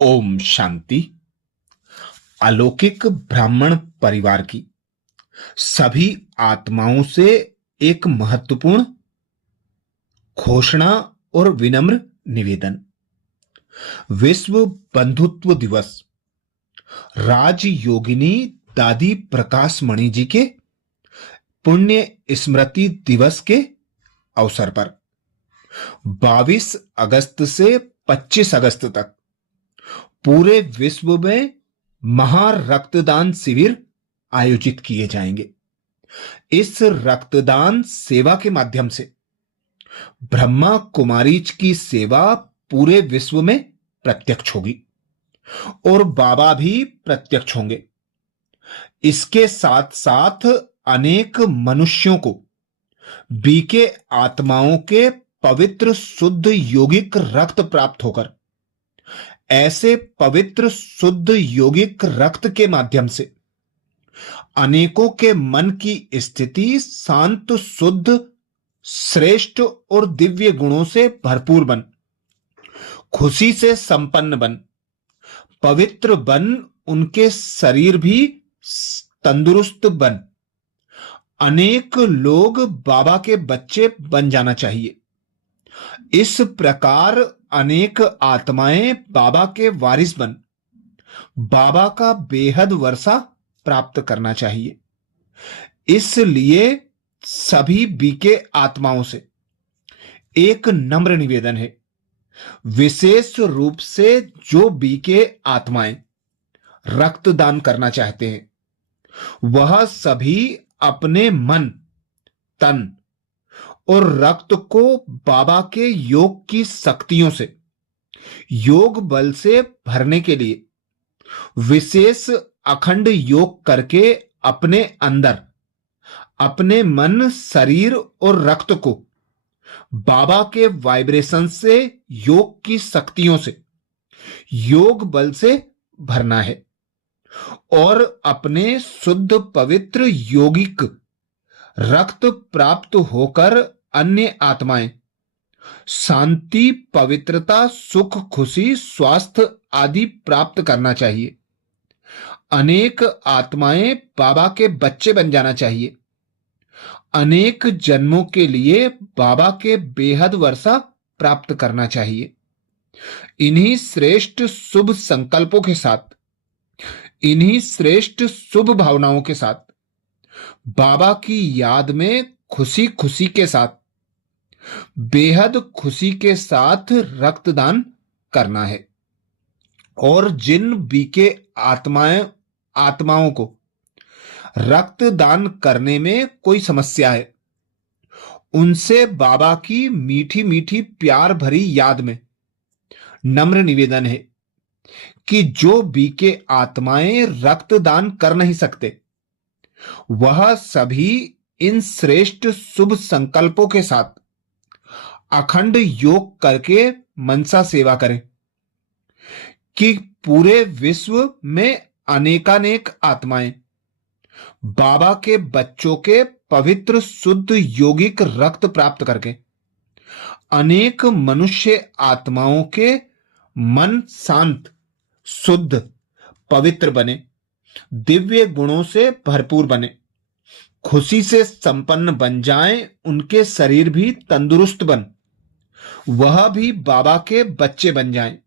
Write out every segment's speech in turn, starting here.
ओम शांति। अलौकिक ब्राह्मण परिवार की सभी आत्माओं से एक महत्वपूर्ण घोषणा और विनम्र निवेदन। विश्व बंधुत्व दिवस राजयोगिनी दादी प्रकाश मणि जी के पुण्य स्मृति दिवस के अवसर पर 22 अगस्त से 25 अगस्त तक पूरे विश्व में महारक्तदान शिविर आयोजित किए जाएंगे। इस रक्तदान सेवा के माध्यम से ब्रह्मा कुमारीज की सेवा पूरे विश्व में प्रत्यक्ष होगी और बाबा भी प्रत्यक्ष होंगे। इसके साथ साथ अनेक मनुष्यों को बीके आत्माओं के पवित्र शुद्ध यौगिक रक्त प्राप्त होकर ऐसे पवित्र शुद्ध यौगिक रक्त के माध्यम से अनेकों के मन की स्थिति शांत, शुद्ध, श्रेष्ठ और दिव्य गुणों से भरपूर बन, खुशी से संपन्न बन, पवित्र बन, उनके शरीर भी तंदुरुस्त बन, अनेक लोग बाबा के बच्चे बन जाना चाहिए। इस प्रकार अनेक आत्माएं बाबा के वारिस बन बाबा का बेहद वर्षा प्राप्त करना चाहिए। इसलिए सभी बीके आत्माओं से एक नम्र निवेदन है, विशेष रूप से जो बीके आत्माएं रक्तदान करना चाहते हैं वह सभी अपने मन, तन और रक्त को बाबा के योग की शक्तियों से, योग बल से भरने के लिए विशेष अखंड योग करके अपने अंदर, अपने मन, शरीर और रक्त को बाबा के वाइब्रेशन से, योग की शक्तियों से, योग बल से भरना है और अपने शुद्ध पवित्र यौगिक रक्त प्राप्त होकर अन्य आत्माएं शांति, पवित्रता, सुख, खुशी, स्वास्थ्य आदि प्राप्त करना चाहिए। अनेक आत्माएं बाबा के बच्चे बन जाना चाहिए। अनेक जन्मों के लिए बाबा के बेहद वर्षा प्राप्त करना चाहिए। इन्हीं श्रेष्ठ शुभ संकल्पों के साथ, इन्हीं श्रेष्ठ शुभ भावनाओं के साथ बाबा की याद में खुशी खुशी के साथ, बेहद खुशी के साथ रक्तदान करना है। और जिन बीके आत्माओं को रक्तदान करने में कोई समस्या है उनसे बाबा की मीठी मीठी प्यार भरी याद में नम्र निवेदन है कि जो बीके आत्माएं रक्तदान कर नहीं सकते वह सभी इन श्रेष्ठ शुभ संकल्पों के साथ अखंड योग करके मनसा सेवा करें कि पूरे विश्व में अनेकानेक आत्माएं बाबा के बच्चों के पवित्र शुद्ध यौगिक रक्त प्राप्त करके अनेक मनुष्य आत्माओं के मन शांत, शुद्ध, पवित्र बने, दिव्य गुणों से भरपूर बने, खुशी से संपन्न बन जाएं, उनके शरीर भी तंदुरुस्त बन, वह भी बाबा के बच्चे बन जाएं,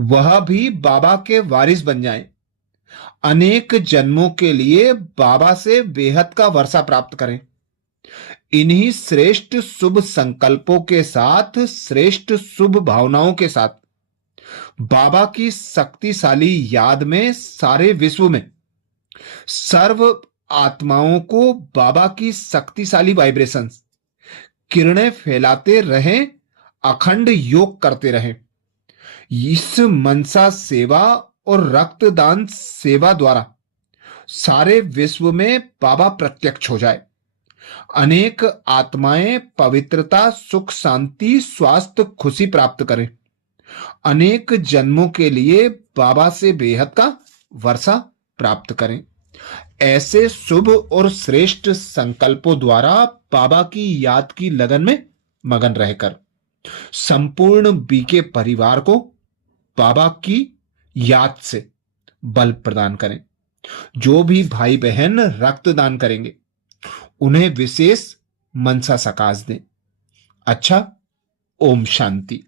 वह भी बाबा के वारिस बन जाएं, अनेक जन्मों के लिए बाबा से बेहद का वर्षा प्राप्त करें। इन्हीं श्रेष्ठ शुभ संकल्पों के साथ, श्रेष्ठ शुभ भावनाओं के साथ बाबा की शक्तिशाली याद में सारे विश्व में सर्व आत्माओं को बाबा की शक्तिशाली वाइब्रेशंस, किरणें फैलाते रहें, अखंड योग करते रहें। इस मनसा सेवा और रक्तदान सेवा द्वारा सारे विश्व में बाबा प्रत्यक्ष हो जाए। अनेक आत्माएं पवित्रता, सुख, शांति, स्वास्थ्य, खुशी प्राप्त करें। अनेक जन्मों के लिए बाबा से बेहद का वर्षा प्राप्त करें। ऐसे शुभ और श्रेष्ठ संकल्पों द्वारा बाबा की याद की लगन में मगन रहकर संपूर्ण बीके परिवार को बाबा की याद से बल प्रदान करें। जो भी भाई बहन रक्तदान करेंगे उन्हें विशेष मनसा सकाश दें। अच्छा, ओम शांति।